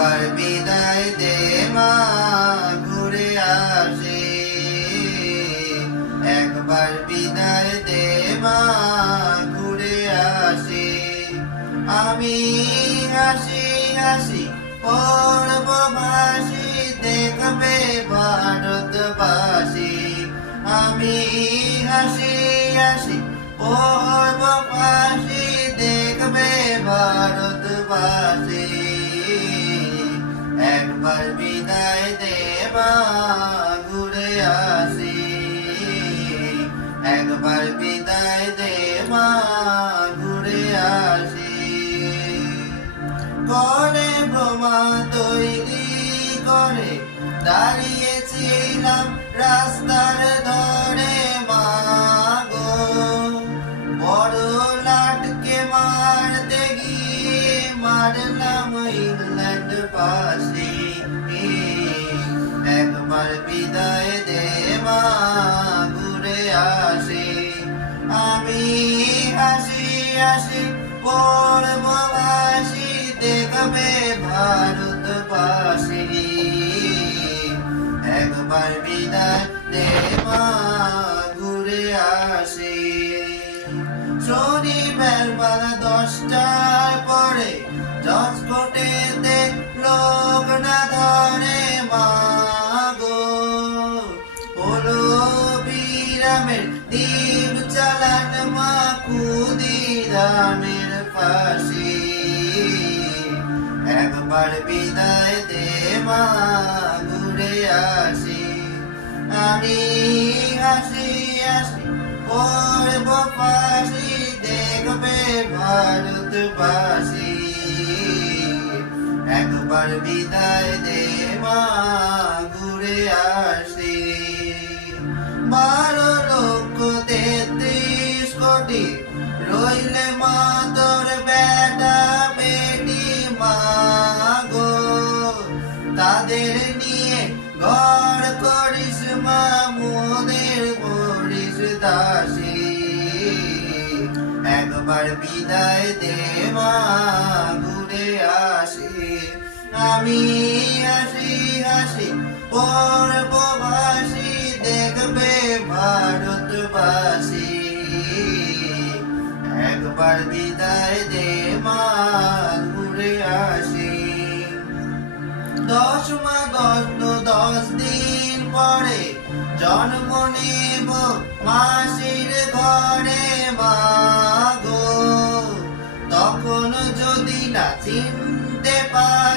একবার বিদায় দে মা, ঘুরে আসি। একবার বিদায় দে মা, ঘুরে আসি। আমি হাসি হাসি পড়ব ভাসি, দেখবে ভারতবাসী। আমি হাসি হাসি পড়ব ভাসি, দেখবে ভারতবাসী। একবার বিদায় দে মা, ঘুরে আসি। একবার বিদায় দে মা, ঘুরে আসি। করে বোমা তৈরি করে দাঁড়িয়েছিলাম রাস্তার ধরে মা গো, বড় লাটকে মারতে গিয়ে মারলাম ইংল্যান্ড পাশে। একবার বিদায় দে মা, ঘুরে আসি। আমি হাসি হাসি পড়ব ভাসি, দেখবে ভারতবাসী। একবার বিদায় দে মা, ঘুরে আসি। শনিবার বেলা 10টার পরে জজকোটেতে লোক না ধরে মা গো, হলো বিরামের দ্বীপ চালান মা, ক্ষুদিরামের ফাঁসি। একবার বিদায় দে মা, ঘুরে আসি। আমি হাসি হাসি পড়ব ফাঁসি, দেখবে ভারতবাসী। একবার বিদায় দে মা, ঘুরে আসি। 12,33 কোটি রইলে মা তোর বেটা বেটি মা গো, তাদের নিয়ে ঘর করিস মা, মোদের করিস দাসী। একবার বিদায় দে মা, ঘুরে আসি। আমি হাসি হাসি পড়ব ভাসি, দেখবে ভারতবাসী। একবার বিদায় দে মা, ঘুরে আসি। 10 মাস 10 দিন পরে জন্ম নেব মাসির ঘরে মা গো, তখন যদি না চিনতে পারি